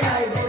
I